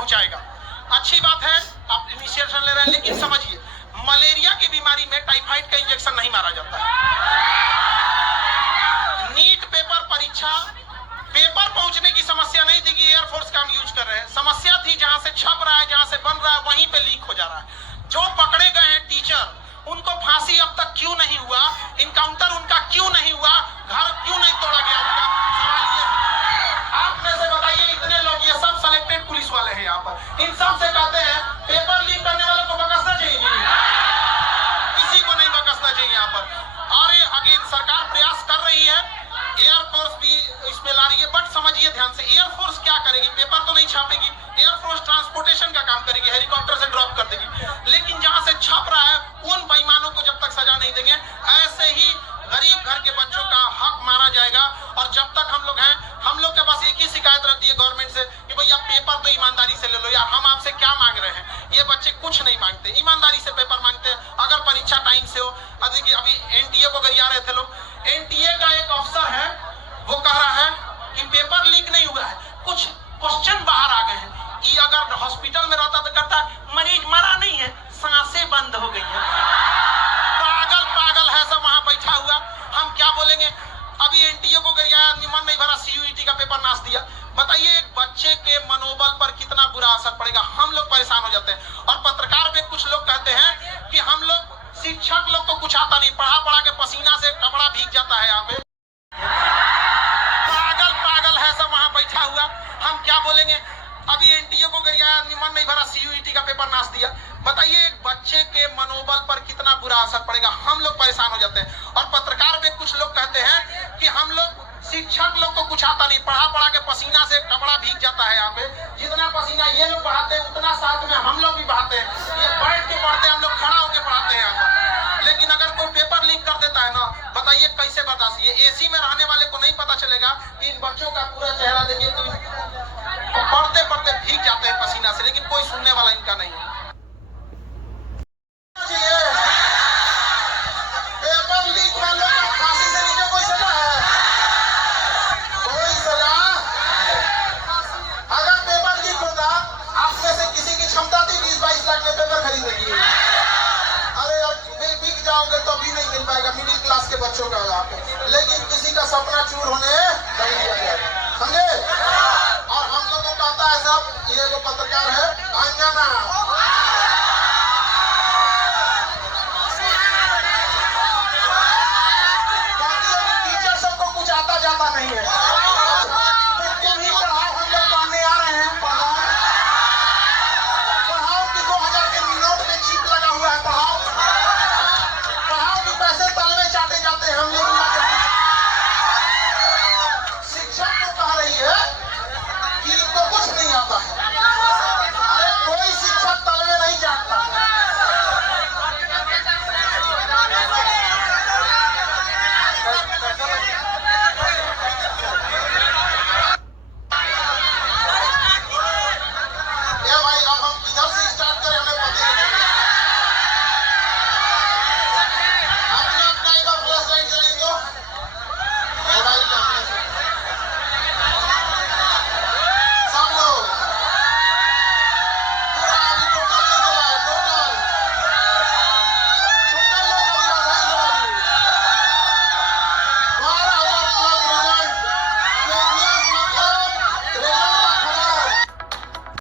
पहुंचाएगा। अच्छी बात है आप इनिशिएशन ले रहे हैं, लेकिन समझिए मलेरिया की बीमारी में टाइफाइड का इंजेक्शन नहीं मारा जाता है। नीट पेपर परीक्षा पेपर पहुंचने की समस्या नहीं थी कि एयरफोर्स का हम यूज कर रहे हैं, समस्या थी जहां से छप रहा है, जहां से बन रहा है वहीं पे लीक हो जा रहा है। जो पकड़े गए हैं टीचर, उनको फांसी अब तक क्यों नहीं हुआ, इनकाउंटर उनका क्यों नहीं हुआ, घर क्यों नहीं तोड़ा गया उनका, सवाल ये है। आप में से बताइए, इतने लोग ये सब सिलेक्टेड पुलिस वाले हैं यहाँ पर, इन सब से कहते हैं पेपर लीक करने वालों को बकसना चाहिए, किसी को नहीं बकसना चाहिए यहाँ पर। और अगेन सरकार प्रयास कर रही है, एयरफोर्स भी इसमें ला रही है, बट समझिए ध्यान से, एयरफोर्स क्या करेगी, पेपर तो नहीं छापेगी, एयरफोर्स ट्रांसपोर्टेशन का काम करेगी, हेलीकॉप्टर से ड्रॉप कर देगी। लेकिन जहां से छप रहा है उन बेईमानों को जब तक सजा नहीं देंगे, ऐसे ही गरीब घर के बच्चों का हक मारा जाएगा। और जब तक हम लोग हैं, हम लोग के पास एक ही शिकायत रहती है गवर्नमेंट से कि भैया पेपर तो ईमानदारी से ले लो यार, हम आपसे क्या मांग रहे हैं। ये बच्चे कुछ नहीं मांगते, ईमानदारी से पेपर मांगते हैं, अगर परीक्षा टाइम से हो। देखिए अभी एनटीए को गरिया रहे थे लोग, एनटीए का एक अफसर है, वो कह रहा है कि पेपर लीक नहीं हुआ है, कुछ क्वेश्चन बाहर आ गए हैं। ये अगर हॉस्पिटल में रहता तो कहता मरीज मरा नहीं है, सांसें बंद हो गई है। पागल पागल है सब वहां बैठा हुआ, हम क्या बोलेंगे। अभी एनटीए को गरिया आदमी, मन नहीं भरा, सीयूईटी का पेपर नाश दिया। बताइए एक बच्चे के मनोबल पर कितना बुरा असर पड़ेगा, हम लोग परेशान हो जाते हैं। और पत्रकार में कुछ लोग कहते हैं कि हम लोग शिक्षक लोग को कुछ आता नहीं, पढ़ा पढ़ा के पसीना से कपड़ा भीग जाता है। यहाँ पे पागल पागल है सब वहां बैठा हुआ, हम क्या बोलेंगे। अभी एनटीए को गरिया आदमी, मन नहीं भरा, सीयूईटी का पेपर नाश दिया। बताइए एक बच्चे के मनोबल पर कितना बुरा असर पड़ेगा, हम लोग परेशान हो जाते हैं। और पत्रकार में कुछ लोग कहते हैं कि हम लोग शिक्षक लोग को कुछ आता नहीं, पढ़ा पढ़ा के पसीना से कपड़ा भीग जाता है। यहाँ पे जितना पसीना ये लोग बहाते हैं, उतना साथ में हम लोग भी बहाते हैं। ये बैठ के पढ़ते हैं, हम लोग खड़ा होकर पढ़ाते हैं यहाँ पर। लेकिन अगर कोई पेपर लीक कर देता है ना, बताइए कैसे बर्दाश्त। ये एसी में रहने वाले को नहीं पता चलेगा कि इन बच्चों का पूरा चेहरा देखिए, तो पढ़ते पढ़ते भीग जाते हैं पसीना से, लेकिन कोई सुनने वाला इनका नहीं है। पेपर लीक वालों को फांसी से नीचे कोई सजा है, कोई सजा। अगर पेपर लीक होगा, आप में से किसी की क्षमता थी 20-22 लाख में पेपर खरीदेगी, अरे यार बिक जाओगे तो भी नहीं मिल पाएगा, मिडिल क्लास के बच्चों का यहाँ पे। लेकिन किसी का सपना चूर होने नहीं दिया जाएगा, समझे। और हम लोग को कहता है सब, ये जो पत्रकार है अंजना, टीचर सबको कुछ आता जाता नहीं है।